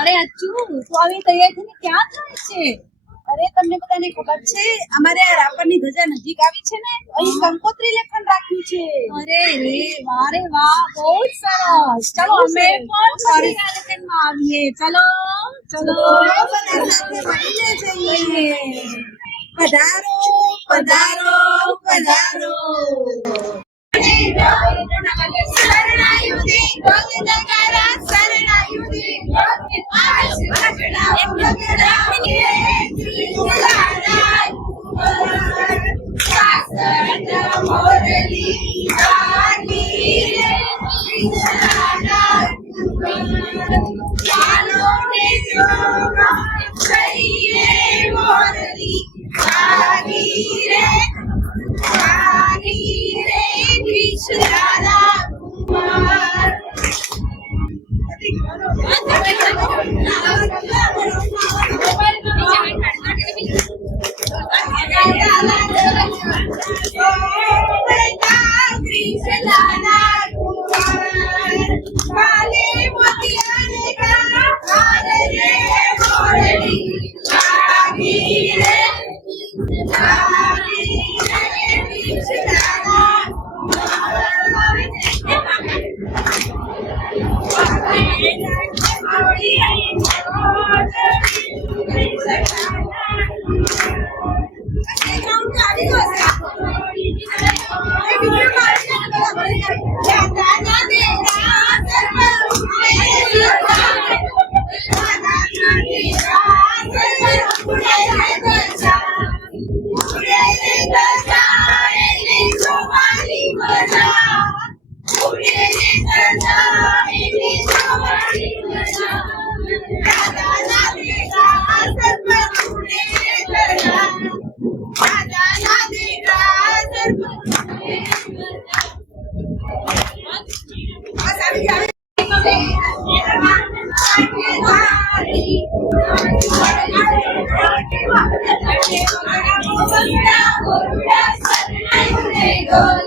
અરે અચ્છુ, તું આવી તૈયાર થઈને ક્યાં થાય છે? અરે તમને બધાને ખબર છે અમારે આ રાપરની ધજા નજીક આવી છે ને, અહીં કંકોત્રી લેખન રાખ્યું છે. અરે રે વાહ રે વાહ, બહુ જ સરસ. ચલો અમે પણ ફરી કાર્યક્રમમાં આવીએ. ચલો ચલો સાથે મળીને જઈએ. પધારો પધારો પધારો. Go.